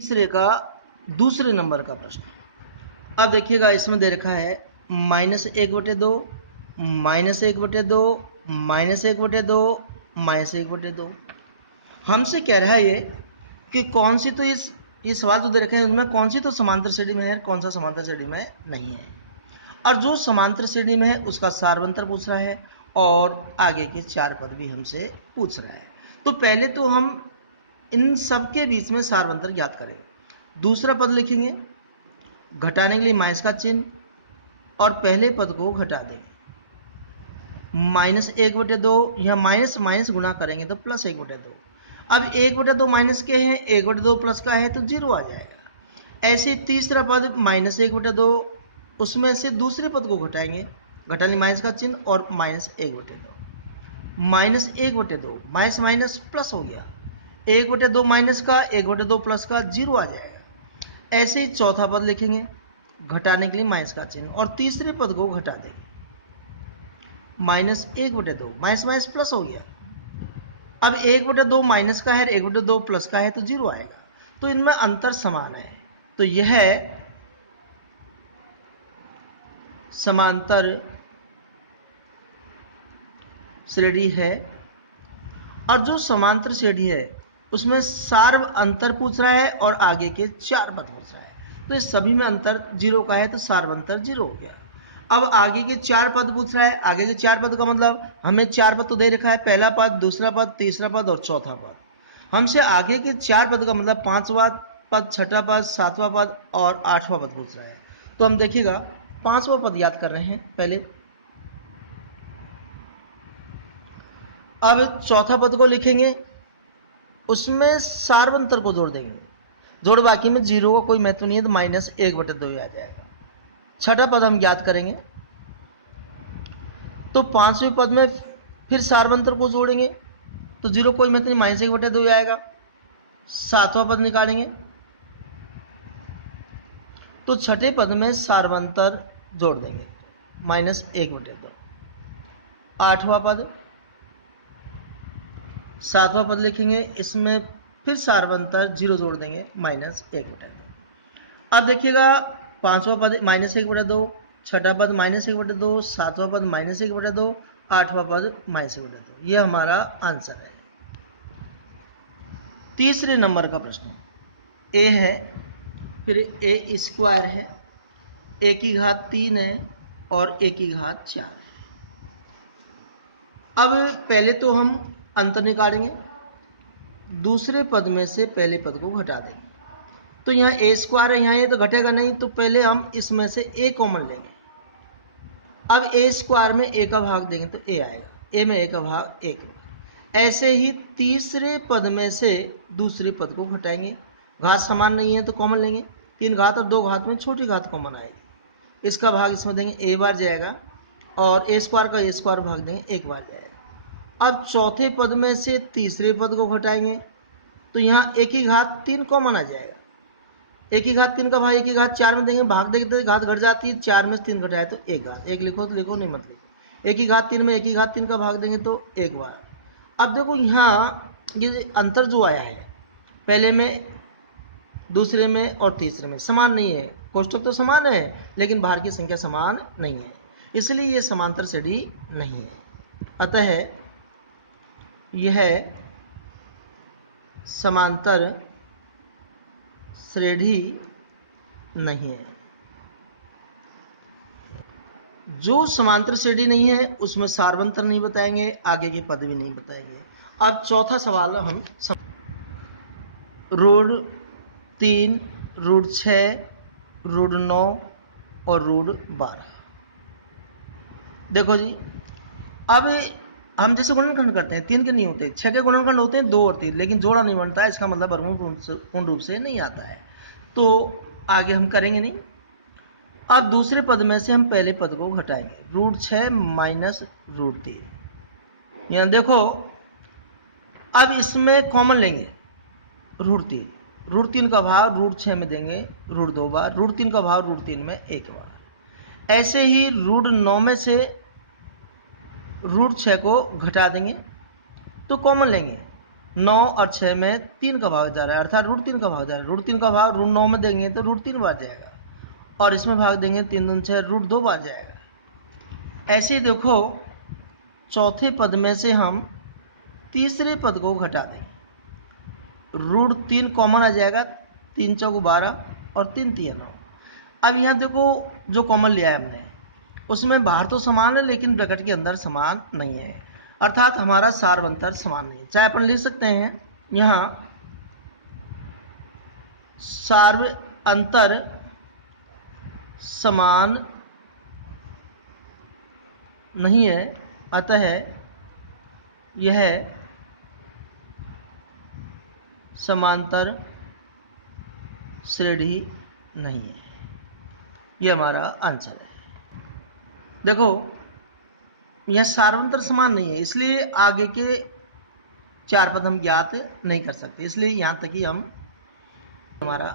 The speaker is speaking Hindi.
तीसरे का दूसरे नंबर का प्रश्न। अब देखिएगा, इसमें दे रखा है -1/2, -1/2, -1/2, -1/2। हमसे कह रहा है ये कि कौन सी तो ये सवाल जो दे रखे हैं उनमें कौन सी तो समांतर श्रेणी में है, कौन सा समांतर श्रेणी में नहीं है। और जो समांतर श्रेणी में है उसका सारवंतर पूछ रहा है और आगे के 4 पद भी हमसे पूछ रहा है। तो पहले तो हम इन सब के बीच में सारवंतर ज्ञात करेंगे। दूसरा पद लिखेंगे, घटाने के लिए माइनस का चिन्ह और पहले पद को घटा देंगे। -1/2, यह माइनस माइनस गुणा करेंगे तो +1/2। अब 1/2 माइनस के हैं, 1/2 प्लस का है तो 0 आ जाएगा। ऐसे तीसरा पद -1/2, उसमें से दूसरे पद को घटाएंगे, घटाने माइनस का चिन्ह और -1/2। -1/2 माइनस माइनस प्लस हो गया, 1/2 माइनस का 1/2 प्लस का 0 आ जाएगा। ऐसे ही चौथा पद लिखेंगे, घटाने के लिए माइनस का चिन्ह और तीसरे पद को घटा देंगे, -1/2 माइनस माइनस प्लस हो गया। अब 1/2 माइनस का है, 1/2 प्लस का है तो 0 आएगा। तो इनमें अंतर समान है, तो यह समांतर श्रेणी है। और जो समांतर श्रेणी है उसमें सार्व अंतर पूछ रहा है और आगे के 4 पद पूछ रहा है। तो इस सभी में अंतर 0 का है तो सार्वंतर 0 हो गया। अब आगे के 4 पद पूछ रहा है। आगे के 4 पद का मतलब हमें 4 पद तो दे रखा है, पहला पद, दूसरा पद, तीसरा पद और चौथा पद। हमसे आगे के 4 पद का मतलब 5वां पद, 6ठा पद, 7वां पद और 8वां पद पूछ रहा है। तो हम देखिएगा 5वां पद याद कर रहे हैं पहले। अब चौथा पद को लिखेंगे, उसमें सार्वंतर को जोड़ देंगे, जोड़ बाकी में 0 का कोई महत्व नहीं है तो -1/2 आ जाएगा। छठा पद हम याद करेंगे तो 5वें पद में फिर सार्वंतर को जोड़ेंगे तो 0 कोई महत्व नहीं, -1/2 आएगा। 7वां पद निकालेंगे तो छठे पद में सार्वंतर जोड़ देंगे, -1/2। 8वां पद, 7वां पद लिखेंगे, इसमें फिर सार्वंतर 0 जोड़ देंगे, -1/2। अब देखिएगा 5वां पद -1/2, छठा पद -1/2, 7वां पद -1/2, 8वां पद -1/2। यह हमारा आंसर है। तीसरे नंबर का प्रश्न ए है, फिर a² है, a⁻³ है और a⁻4 है। अब पहले तो हम अंतर निकालेंगे, दूसरे पद में से पहले पद को घटा देंगे। तो यहाँ a² है, यहाँ ये तो घटेगा नहीं, तो पहले हम इसमें से a कॉमन लेंगे। अब a² में a का भाग देंगे तो a आएगा, a में a का भाग 1 बार। ऐसे ही तीसरे पद में से दूसरे पद को घटाएंगे, घात समान नहीं है तो कॉमन लेंगे, 3 घात और 2 घात में छोटी घात कॉमन आएगी, इसका भाग इसमें देंगे, a बार जाएगा और a² का a² भाग देंगे, 1 बार जाएगा। अब चौथे पद में से तीसरे पद को घटाएंगे तो यहाँ 1⁻³ कॉमन आ जाएगा, 1⁻³ का भाग 1⁻4 में देंगे, भाग देंगे घात घट जाती है, 4 में से 3 घटाए तो 1 घात, 1 लिखो तो लिखो, नहीं मत लिखो। 1⁻³ में 1⁻³ का भाग देंगे तो 1 बार। अब देखो यहाँ ये अंतर जो आया है, पहले में, दूसरे में और तीसरे में समान नहीं है, कोष्टक तो समान है लेकिन भार की संख्या समान नहीं है, इसलिए ये समांतर श्रेणी नहीं है। अतः यह समांतर श्रेणी नहीं है। जो समांतर श्रेणी नहीं है उसमें सार्वंतर नहीं बताएंगे, आगे के पद भी नहीं बताएंगे। अब चौथा सवाल हम √3, √6, √9 और √12। देखो जी, अब हम जैसे गुणनखंड करते हैं 3 के नहीं होते, 6 के गुणनखंड होते हैं 2 और 3, लेकिन जोड़ा नहीं बनता है, इसका मतलब वर्गमूल पूर्ण रूप से नहीं आता है, तो आगे हम करेंगे नहीं। अब दूसरे पद में से हम पहले पद को घटाएंगे, √6 माइनस √3। यहाँ देखो, अब इसमें कॉमन लेंगे √3, √3 का भाग √6 में देंगे √2 बार, √3 का भाग √3 में 1 बार। ऐसे ही √9 में से √6 को घटा देंगे तो कॉमन लेंगे, 9 और 6 में 3 का भाग जा रहा है, अर्थात √3 का भाग जा रहा है। √3 का भाग √9 में देंगे तो √3 बार जाएगा, और इसमें भाग देंगे 3 दूनी 6, √2 बार जाएगा। ऐसे ही देखो चौथे पद में से हम तीसरे पद को घटा देंगे, √3 कॉमन आ जाएगा, 3 चौक 12 और 3 3 9। अब यहाँ देखो जो कॉमन लिया है हमने, उसमें बाहर तो समान है लेकिन ब्रैकेट के अंदर समान नहीं है, अर्थात हमारा सार्वंतर समान नहीं है। चाहे अपन लिख सकते हैं यहाँ सार्वंतर समान नहीं है, अतः यह समांतर श्रेणी नहीं है। यह हमारा आंसर है। देखो यह सार्वंतर समान नहीं है, इसलिए आगे के 4 पद हम ज्ञात नहीं कर सकते, इसलिए यहां तक ही हम हमारा